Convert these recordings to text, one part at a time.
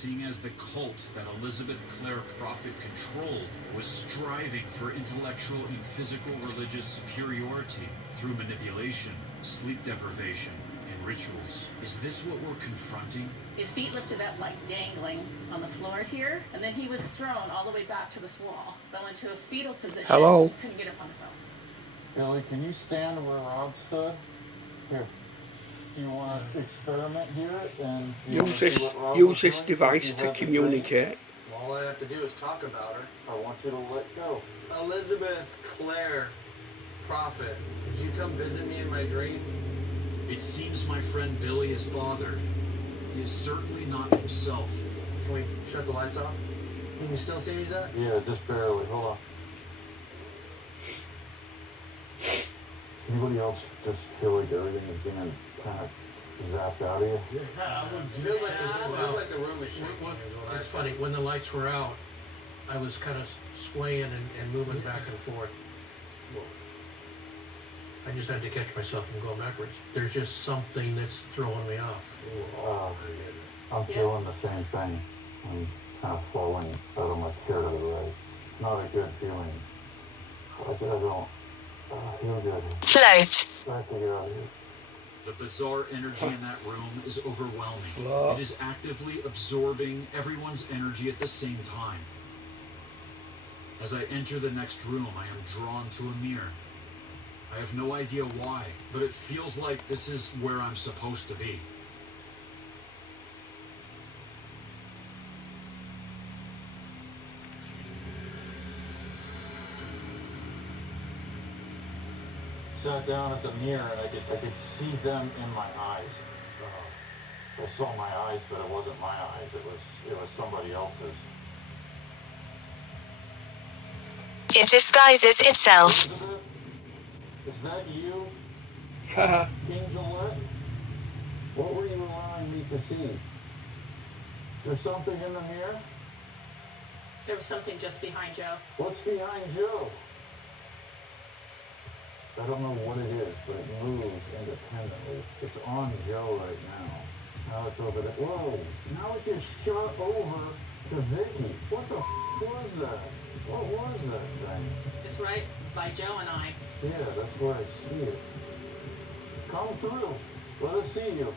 seeing as the cult that Elizabeth Clare Prophet controlled was striving for intellectual and physical religious superiority through manipulation, sleep deprivation, and rituals. Is this what we're confronting? His feet lifted up like dangling on the floor here, and then he was thrown all the way back to this wall, fell into a fetal position. Hello? He couldn't get up on his own. Billy, can you stand where Rob stood? Here. Do you want to experiment here? And Use this device to communicate. All I have to do is talk about her. I want you to let go. Elizabeth Clare Prophet, could you come visit me in my dream? It seems my friend Billy is bothered. He is certainly not himself. Can we shut the lights off? Can you still see me, Zach? Yeah, just barely. Hold on. Anybody else just feel like everything is being kind of zapped out of you? Yeah, it feels like the room is shaking. It's funny, when the lights were out, I was kind of swaying and moving back and forth. I just had to catch myself from going backwards. There's just something that's throwing me off. I'm feeling the same thing. I'm kind of falling out of my chair to the right. It's not a good feeling. I don't feel good. Float. I have to get out of here. The bizarre energy in that room is overwhelming. Float. It is actively absorbing everyone's energy at the same time. As I enter the next room, I am drawn to a mirror. I have no idea why, but it feels like this is where I'm supposed to be. Sat down at the mirror and I could see them in my eyes. I saw my eyes, but it wasn't my eyes. It was somebody else's. It disguises itself. Elizabeth, is that you? Haha. King Gillette? What were you allowing me to see? There's something in the mirror? There was something just behind Joe. What's behind Joe? I don't know what it is, but it moves independently. It's on Joe right now. Now it's over there. Whoa! Now it just shot over to Vicky. What the was that? What was that thing? It's right by Joe and I. Yeah, that's where I see it. Come through. Let us see you.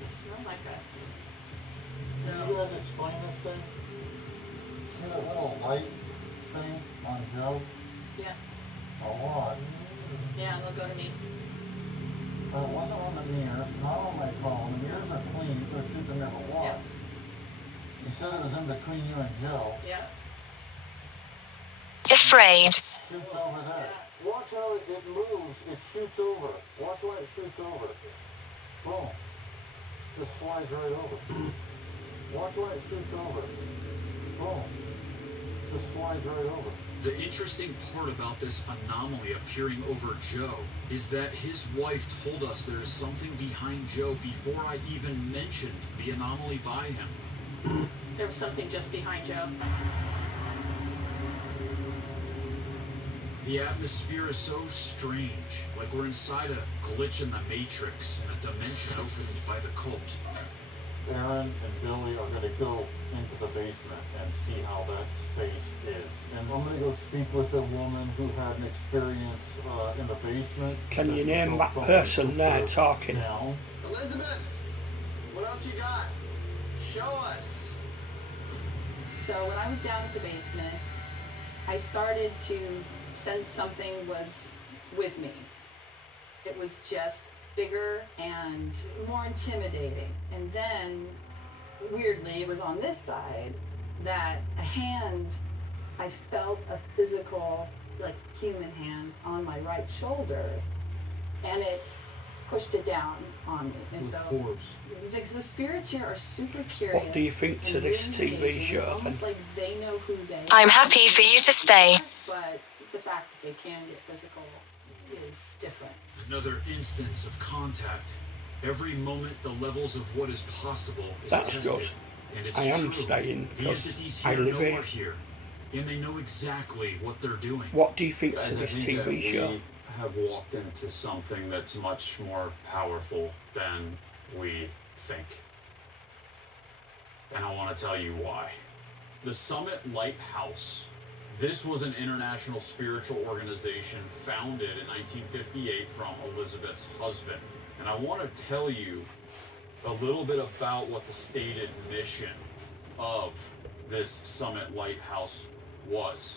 It smelled like a... Can you guys explain this thing? See that little light thing on Joe? Yeah. A lot. Yeah, they'll go to me. But it wasn't on the mirror. It's not on my phone. The mirrors are clean. You go shoot the mirror a lot. Yeah. You said it was in between you and Joe. Yeah. Afraid. Shoots over there. Watch how it moves. It shoots over. Watch when it shoots over. Boom. Just slides right over. Watch when it shoots over. Boom. Just slides right over. The interesting part about this anomaly appearing over Joe is that his wife told us there is something behind Joe before I even mentioned the anomaly by him. There was something just behind Joe. The atmosphere is so strange, like we're inside a glitch in the Matrix in a dimension opened by the cult. Aaron and Billy are going to go into the basement and see how that space is. And I'm going to go speak with a woman who had an experience in the basement. Can you name that person there talking? Down. Elizabeth, what else you got? Show us. So when I was down at the basement, I started to sense something was with me. It was just bigger and more intimidating. And then, weirdly, it was on this side that a hand, I felt a physical, like human hand on my right shoulder, and it pushed it down on me. And so the spirits here are super curious. What do you think to this really TV engaged. show? It's almost like they know who they I'm are. happy for you to stay. But the fact that they can get physical is different. Another instance of contact. Every moment the levels of what is possible is That's tested. good. And it's I am true. staying The because entities I here live know here. we're here. And they know exactly what they're doing. What do you think Guys, to I this think that TV show? have walked into something that's much more powerful than we think. And I want to tell you why. The Summit Lighthouse. This was an international spiritual organization founded in 1958 from Elizabeth's husband. And I want to tell you a little bit about what the stated mission of this Summit Lighthouse was.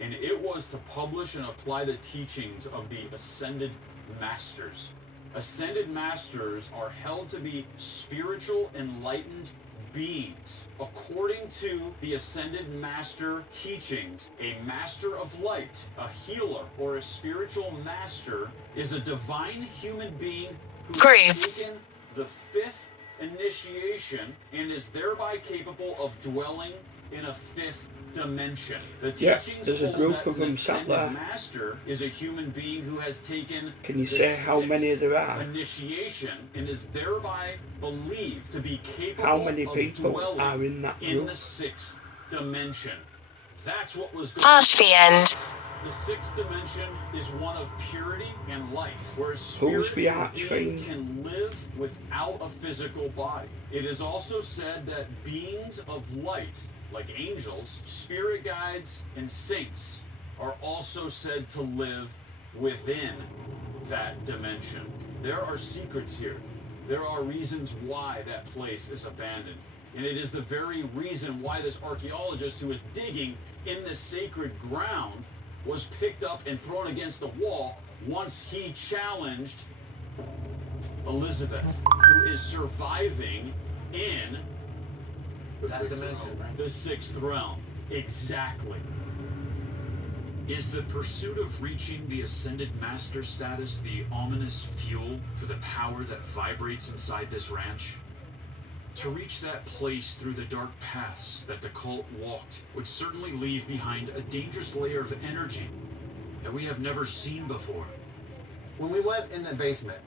And it was to publish and apply the teachings of the Ascended Masters. Ascended Masters are held to be spiritual, enlightened beings. According to the Ascended Master teachings, a Master of Light, a healer, or a spiritual master is a divine human being who has taken the 5th initiation and is thereby capable of dwelling in a 5th dimension. The teachings there's a group of them the sat Ascended there. Master is a human being who has taken Can you say how many there are? initiation and is thereby believed to be capable How many of people dwelling are in that in group? the 6th dimension. That's what was going Part the end. The 6th dimension is one of purity and light, where a Who's the spirit being archfiend? can live without a physical body. It is also said that beings of light, like angels, spirit guides, and saints, are also said to live within that dimension. There are secrets here. There are reasons why that place is abandoned. And it is the very reason why this archaeologist who was digging in this sacred ground was picked up and thrown against the wall once he challenged Elizabeth, who is surviving in That dimension. the 6th realm. Exactly. Is the pursuit of reaching the Ascended Master status the ominous fuel for the power that vibrates inside this ranch? To reach that place through the dark paths that the cult walked would certainly leave behind a dangerous layer of energy that we have never seen before. When we went in the basement,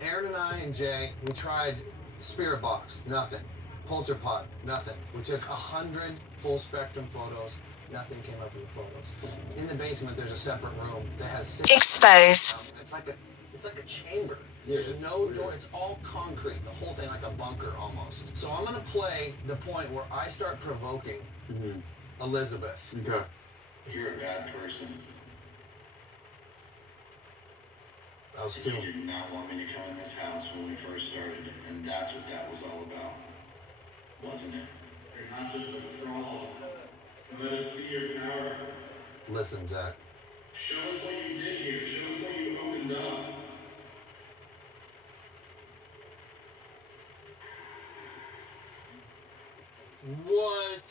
Aaron and I and Jay, we tried Spirit Box, nothing. Polterpod, nothing. We took 100 full spectrum photos, nothing came up in the photos. In the basement, there's a separate room that has 6. Expose. It's like a chamber. There's no door. It's all concrete. The whole thing like a bunker almost. So I'm gonna play the point where I start provoking Elizabeth. Okay. You're a bad person. I was You feeling. did not want me to come in this house when we first started, and that's what that was all about, wasn't it? You're not just a thrall. Let us see your power. Listen, Zach. Show us what you did here. Show us what you opened up. What?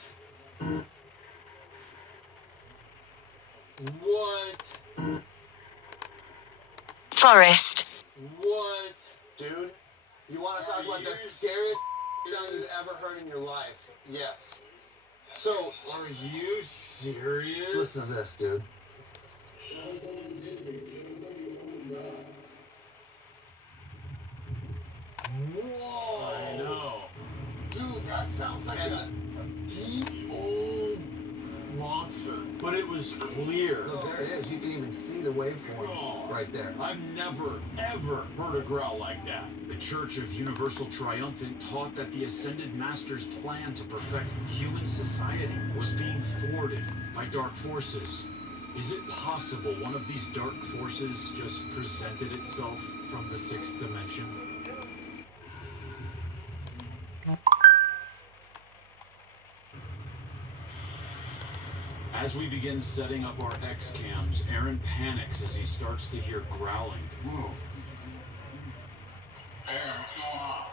What? Forest. What? Dude, you want to talk about the scariest sound you've ever heard in your life? Yes. So, Are you serious? listen to this, dude. Whoa! I know. Dude, that sounds like a deep old monster. But it was clear. Look, there it is. You can even see the waveform right there. I've never, ever heard a growl like that. The Church of Universal Triumphant taught that the Ascended Master's plan to perfect human society was being thwarted by dark forces. Is it possible one of these dark forces just presented itself from the 6th dimension? As we begin setting up our X-cams, Aaron panics as he starts to hear growling. Move. Aaron, what's going on?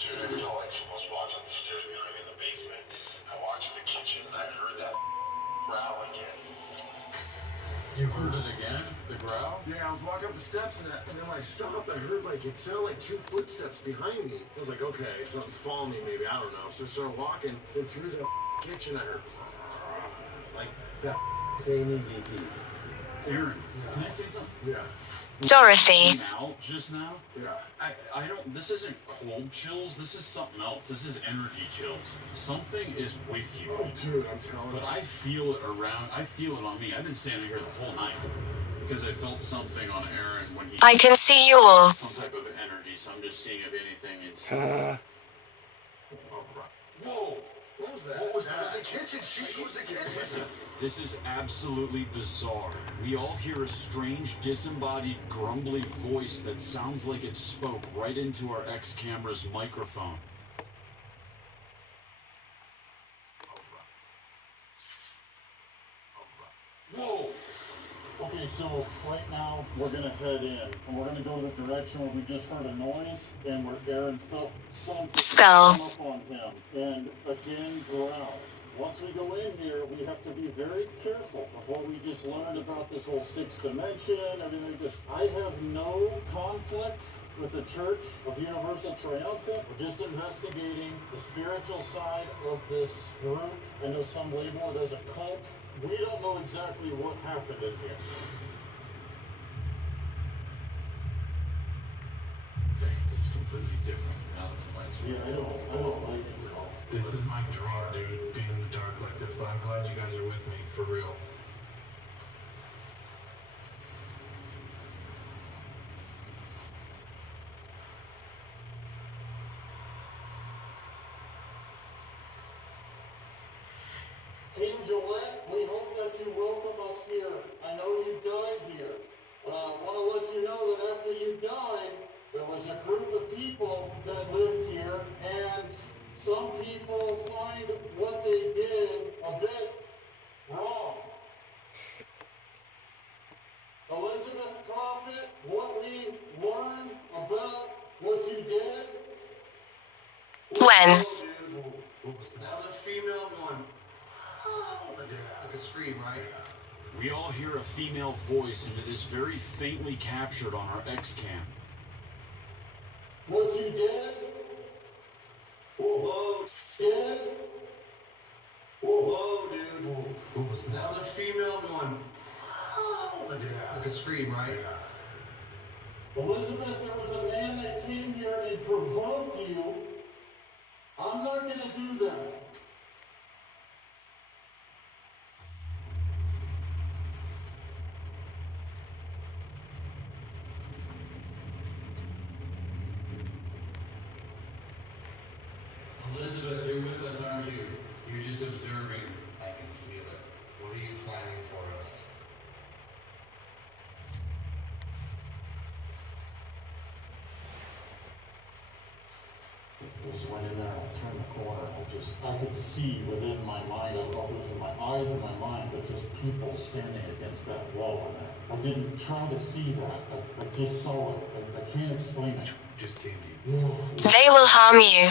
Dude, I saw like someone was walking up the stairs behind me in the basement. I walked to the kitchen and I heard that growl again. You heard it again? The growl? Yeah, I was walking up the steps and then when I stopped, I heard like, it sounded like 2 footsteps behind me. I was like, okay, something's following me maybe, I don't know. So I started walking, then through the kitchen I heard, like, that same EVP. Aaron, can I say something? Yeah, Dorothy. Now, just now? yeah. I don't, this isn't cold chills, this is something else. This is energy chills. Something is with you. Oh, dude, I'm telling But you. I feel it around, I feel it on me. I've been standing here the whole night. because I felt something on Aaron when he... I can see you all. Some type of energy, so I'm just seeing if anything it's... Whoa! What was that? What was that? It was the kitchen. Shoot, it was the kitchen. This is absolutely bizarre. We all hear a strange, disembodied, grumbly voice that sounds like it spoke right into our X-camera's microphone. Whoa! Okay, so right now we're gonna head in, and we're gonna go to the direction where we just heard a noise, and where Aaron felt something Skull. come up on him, and again growl. Once we go in here, we have to be very careful of what we just learned about this whole sixth dimension, everything like this. I have no conflict with the Church of Universal Triumphant. We're just investigating the spiritual side of this group. I know some label it as a cult. We don't know exactly what happened in here. It's completely different now that the lights are... Yeah, I don't like it at all. This is my dream, dude, being in the dark like this, but I'm glad you guys are with me, for real. King Gillette, we hope that you welcome us here. I know you died here. But I want to let you know that after you died, there was a group of people that lived here, and some people find what they did a bit wrong. Elizabeth Prophet, what we learned about what you did. When? That was a female going, like a scream, right? We all hear a female voice, and it is very faintly captured on our X-cam. What you did? Whoa, Did? whoa, dude. That was a female going, like a scream, right? Elizabeth, there was a man that came here and provoked you. I'm not going to do that. Elizabeth, you're with us, aren't you? You're just observing. I can feel it. What are you planning for us? I just went in there, I turned the corner, I could see within my mind, I don't know if it was in my eyes or my mind, but just people standing against that wall in there. I didn't try to see that, I just saw it, I can't explain it. Just came to you. They will harm you.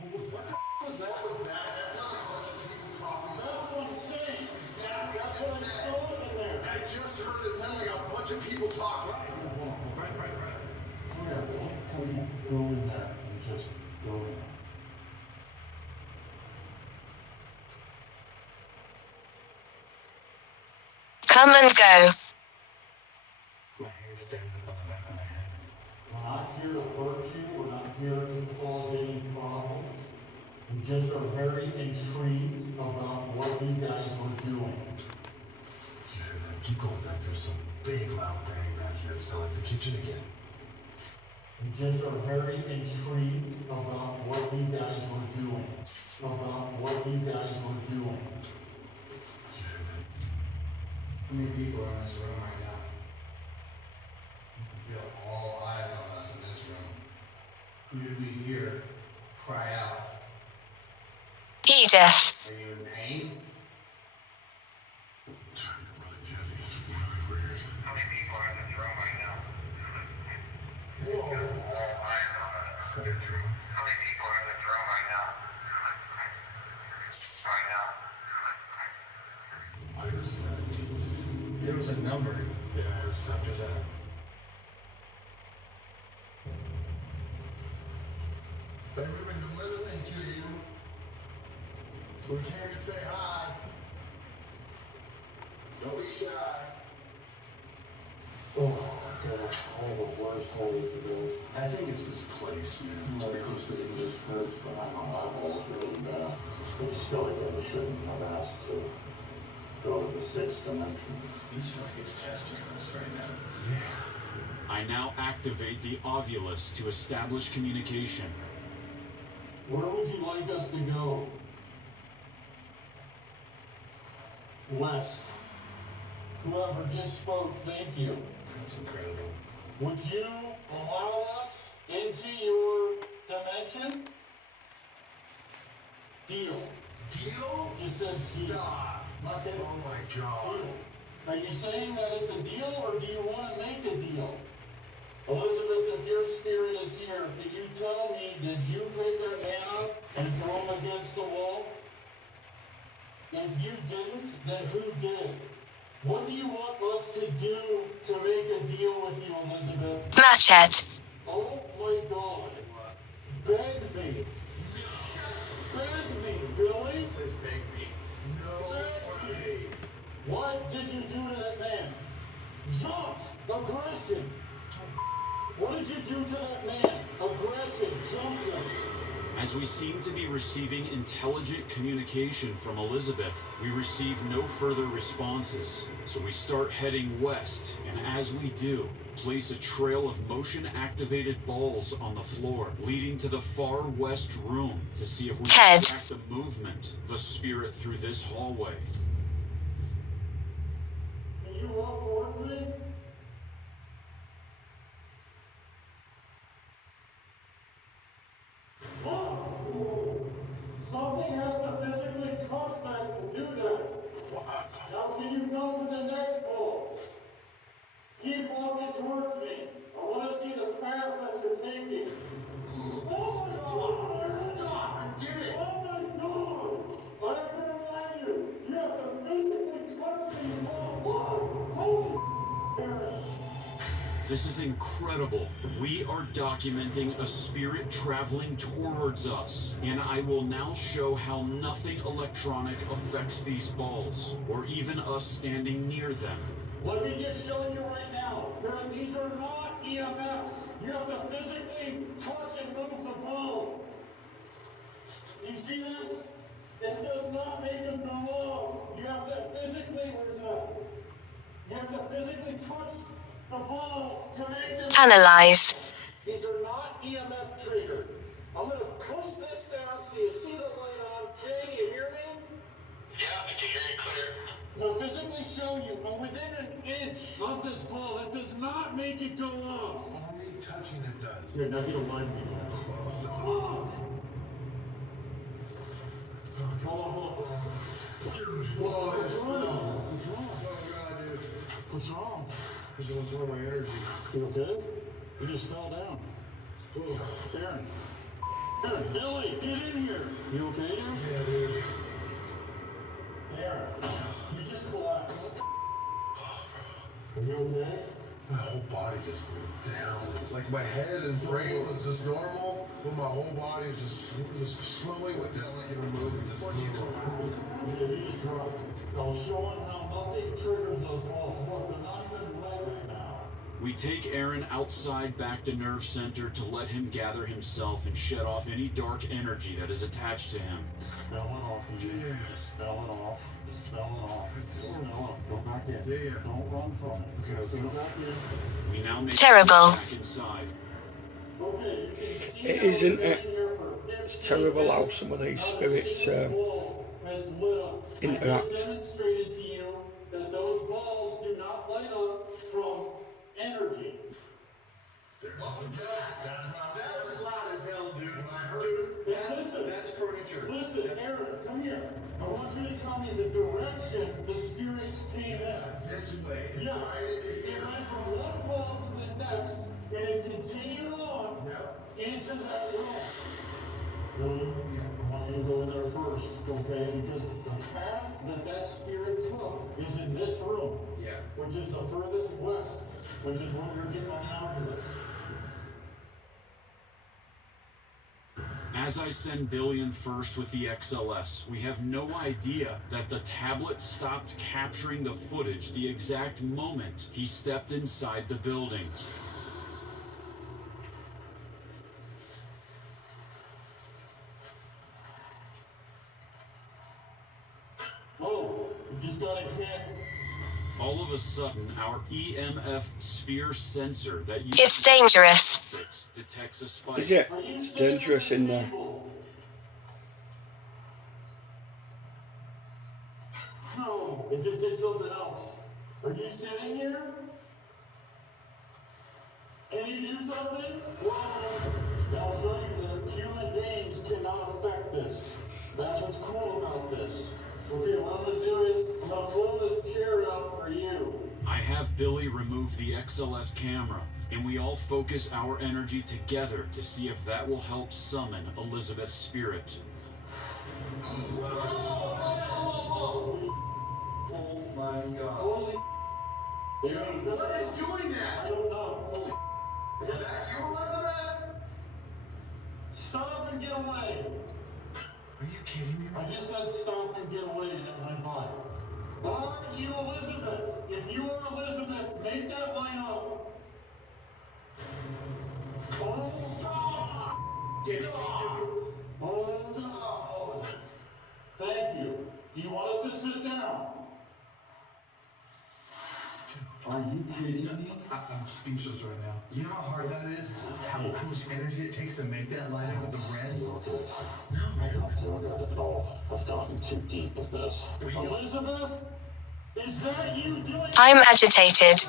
What the was that? That sounded like a bunch of people talking. That's what I'm saying. Exactly. That's what I saw in there. I just heard it sound like a bunch of people talking. Right. Yeah, please go in there and just go in there. Come and go. My hair's standing up on the back of my head. We're not here to hurt you. We're not here to cause any problems. We just are very intrigued about what you guys were doing. You hear that? Keep going, Zach. There's some big loud bang back here. It sounds like the kitchen again. We just are very intrigued about what you guys were doing. About what you guys were doing. You hear that? How many people are in this room right now? You can feel all eyes on us in this room. Who did we hear cry out? Edith. Are you in pain? Turning really dizzy. It's really weird. How many people are in this room right now? Whoa. All eyes on us. Is that a drum? How many people are in this room right now? Right now. I heard 17. There was a number. Yeah, I heard after that. Everybody been listening to you. We're here to say hi. Don't be shy. Oh my gosh, I have a worse headache today. I think it's this place, man. My acoustic just hurts behind my eyeballs really bad. I just feel like I shouldn't have asked to go to the 6th dimension. These fuckers testing us right now. Yeah. I now activate the ovulus to establish communication. Where would you like us to go? West. Whoever just spoke, thank you. That's incredible. Would you allow us into your dimension? Deal. Deal? Just said deal. Stop. Not kidding. Oh my god. Deal. Are you saying that it's a deal, or do you want to make a deal? Elizabeth, if your spirit is here, can you tell me, did you pick that man up and throw him against the wall? If you didn't, then who did? What do you want us to do to make a deal with you, Elizabeth? Match it. Oh my God. Beg me. Beg me, Billy. This is big me. No way. What did you do to that man? Jumped. Aggression. What did you do to that man? Aggression. Jumped him. As we seem to be receiving intelligent communication from Elizabeth, we receive no further responses. So we start heading west, and as we do, place a trail of motion-activated balls on the floor, leading to the far west room to see if we can track the movement of a spirit through this hallway. Can you walk towards me? Something has to physically touch that to do that. Now can you go to the next ball? Keep walking towards me. I want to see the path that you're taking. Oh my God! Stop! I did it! Oh my God! I'm gonna remind you. You have to physically touch these balls. Holy Aaron. This is incredible. We are documenting a spirit traveling towards us, and I will now show how nothing electronic affects these balls, or even us standing near them. Let me just show you right now. These are not EMFs. You have to physically touch and move the ball. Do you see this? This does not make them go off. You have to physically, where's that? You have to physically touch the balls to make them Analyze. These are not EMF triggered. I'm going to push this down so you see the light on. Jay, do you hear me? Yeah, I can hear you clear. I'll physically show you. I'm within an inch of this ball. That does not make it go off. Only touching it does. Here, now get a line with me. Hold on. Dude, whoa, What's wrong? What's wrong? Oh god, dude. What's wrong? There's almost all my energy. You okay? You just fell down. Aaron. Aaron, Billy, get in here. You okay, dude? Yeah, dude. Aaron, you just collapsed. Are you okay? My whole body just moved down. Like my head and brain was just normal, but my whole body was just slowly went down like in a movie. Just You just dropped. I was showing how nothing triggers those walls. Look, they're not even red right now. We take Aaron outside back to Nerve Center to let him gather himself and shed off any dark energy that is attached to him. Spell it off. Yeah. Just spell it off. Just spell it off. Just spell it off. Go back in. Yeah. Don't run from it. Okay, Go back in. We now make Terrible. back inside. Okay, you can see It how isn't we've been it? here for 15 It's terrible how minutes. some of these Not a spirits single ball has lit up. I interact. just demonstrated to you that those balls do not light up from energy. What was that? That was loud as hell, dude. I heard Listen, that's furniture. listen, Aaron, come here. I want you to tell me the direction the spirit came in. This way. Yes, Right into it here. went from one ball to the next, and it continued on into that room. Really? I want you to go in there first, okay? Because the path that spirit took is in this room, which is the furthest west, which is what you're getting on the Oculus. As I send Billy in first with the XLS, we have no idea that the tablet stopped capturing the footage the exact moment he stepped inside the building. Oh, you just got a hit sudden, our EMF sphere sensor that It's dangerous. detects a spike. Is it? It's dangerous in there. No, it just did something else. Are you sitting here? Can you do something? Well, I'll show you that human beings cannot affect this. That's what's cool about this. Okay, what I'm gonna do is, I'm gonna pull this chair out for you. I have Billy remove the XLS camera, and we all focus our energy together to see if that will help summon Elizabeth's spirit. Oh my god. Holy dude. What is doing that? I don't know. Holy Is that you, Elizabeth? stop and get away. Are you kidding me? I just said stop and get away and it went by. Are you Elizabeth? If you are Elizabeth, make that line up. Oh, stop! Oh, thank you. Do you want us to sit down? Are you kidding me? I'm speechless right now. You know how hard that is? How much energy it takes to make that line up with the reds? No, I've gotten too deep with this. Elizabeth? Is that you doing? I'm agitated.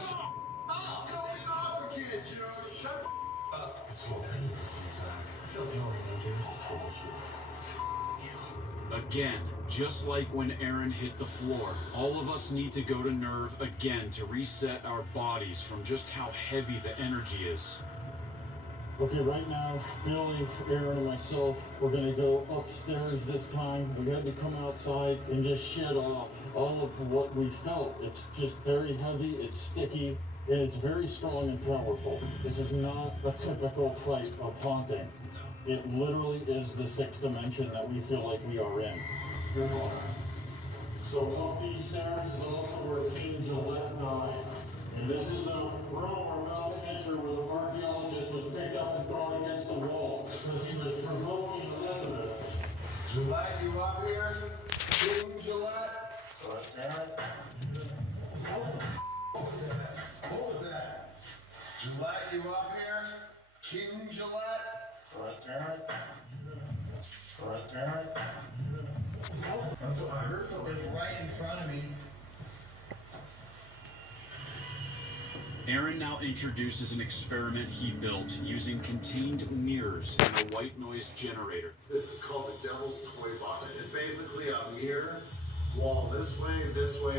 Again, just like when Aaron hit the floor, all of us need to go to Nerve again to reset our bodies from just how heavy the energy is. Okay, right now, Billy, Aaron, and myself, we're gonna go upstairs this time. We had to come outside and just shed off all of what we felt. It's just very heavy, it's sticky, and it's very strong and powerful. This is not a typical type of haunting. It literally is the sixth dimension that we feel like we are in. So up these stairs is also where King Gillette died. And this is the room we're about to enter where the archaeologist was picked up and thrown against the wall because he was provoking Elizabeth. Gillette, you up here? King Gillette? Right there. What was that? Gillette, you up here? King Gillette? Right there. Right there. That's what I heard something right in front of me. Aaron now introduces an experiment he built using contained mirrors and a white noise generator. This is called the Devil's Toy Box. It's basically a mirror wall this way, and this way.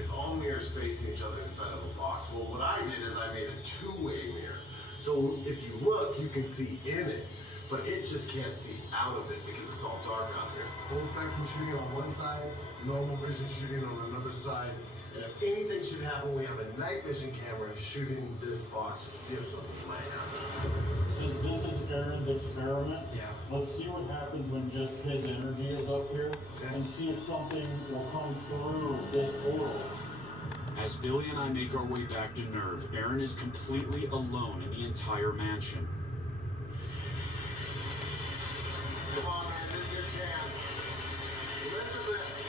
It's all mirrors facing each other inside of a box. Well, what I did is I made a two-way mirror. So if you look, you can see in it, but it just can't see out of it because it's all dark out here. Full spectrum shooting on one side, normal vision shooting on another side. And if anything should happen, we have a night vision camera shooting this box to see if something might happen. Since this is Aaron's experiment, let's see what happens when just his energy is up here and see if something will come through this portal. As Billy and I make our way back to Nerve, Aaron is completely alone in the entire mansion. Come on, man, do your can. Elizabeth!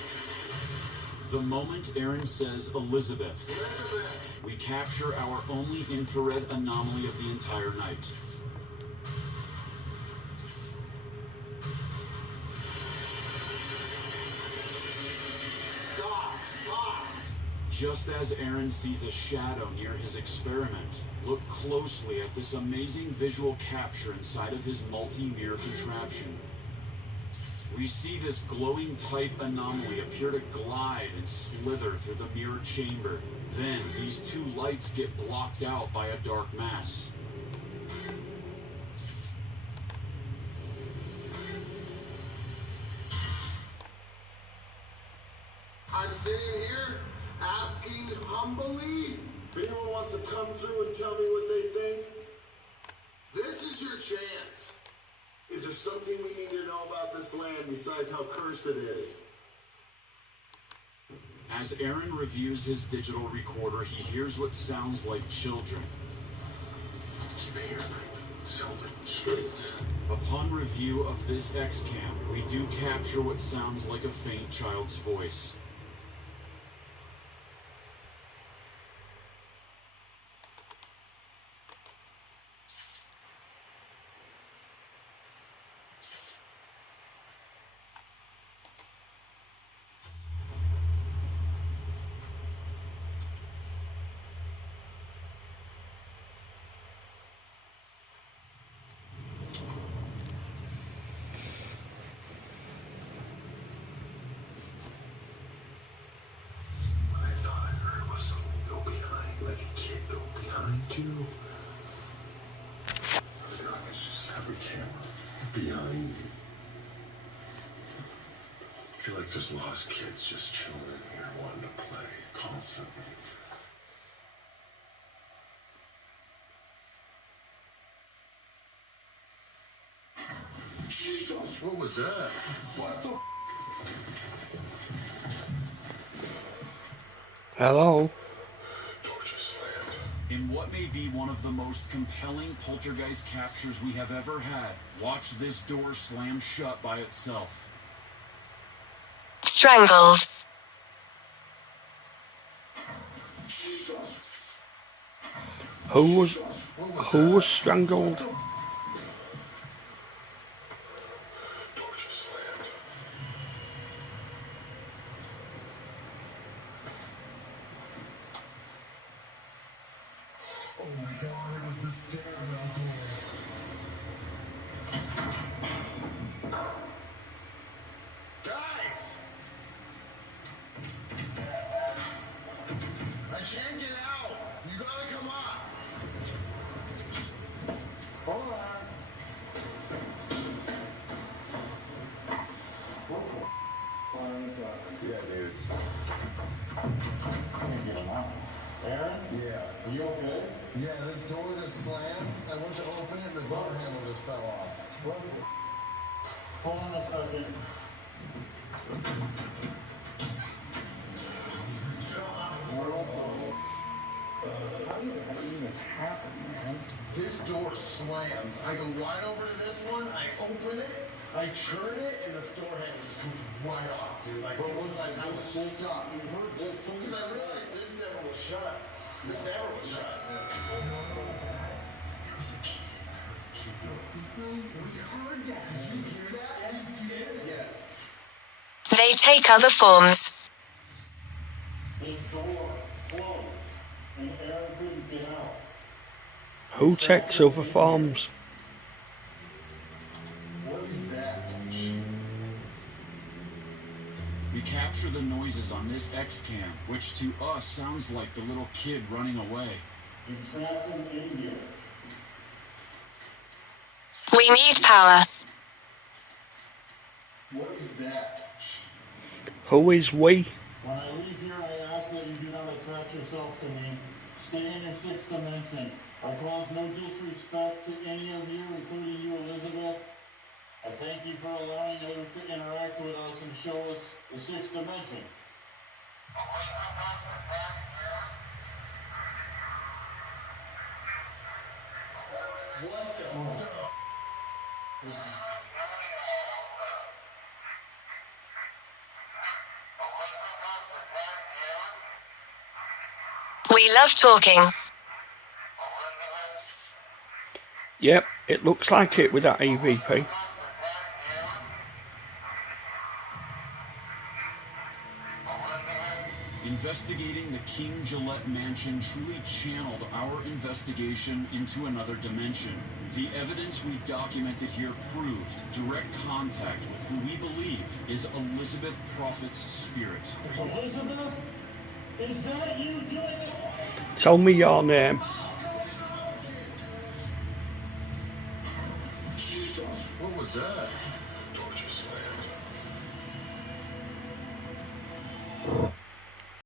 The moment Aaron says Elizabeth, Elizabeth! we capture our only infrared anomaly of the entire night. Just as Aaron sees a shadow near his experiment, look closely at this amazing visual capture inside of his multi-mirror contraption. We see this glowing type anomaly appear to glide and slither through the mirror chamber. Then these two lights get blocked out by a dark mass. I'm sitting here asking humbly if anyone wants to come through and tell me what they think. This is your chance. Is there something we need to know about this land besides how cursed it is? As Aaron reviews his digital recorder, he hears what sounds like children. Keep it here, mate. Sounds like kids. Upon review of this X-cam, we do capture what sounds like a faint child's voice. you? I feel like I should just have a camera behind me. I feel like there's lost kids just chilling in here wanting to play constantly. Jesus, what was that? What the? Hello? Door just slammed. In what may be one of the most compelling poltergeist captures we have ever had, watch this door slam shut by itself. Strangled. Jesus. Who was strangled? Door just slammed. Oh my God, it was the stairwell door. Guys! I can't get out! You gotta come up! Hold on. Yeah, dude. Can't get him out. Aaron? Yeah. Are you okay? Yeah, this door just slammed. I went to open it and the door handle just fell off. Hold on a second. How did that even happen, man? This door slams. I go right over to this one, I open it, I churn it, and the door handle just comes right off, dude. Like, it was like I was stuck. You heard this? Because I realized this never was shut. This never was shut. There was a key. We heard that. Did you hear that? You did? Yes. They take other forms. This door closed, and Aaron couldn't get out. Who takes other forms? What is that? We capture the noises on this X-cam, which to us sounds like the little kid running away. You're trapped in here. We need power. What is that? Who is we? When I leave here, I ask that you do not attach yourself to me. Stay in your sixth dimension. I cause no disrespect to any of you, including you, Elizabeth. I thank you for allowing her to interact with us and show us the sixth dimension. What the? We love talking. Yep, it looks like it with that EVP. Investigating the King Gillette mansion truly channeled our investigation into another dimension. The evidence we documented here proved direct contact with who we believe is Elizabeth Prophet's spirit. Elizabeth? Is that you doing it? Tell me your name. Jesus, What was that? door just slammed.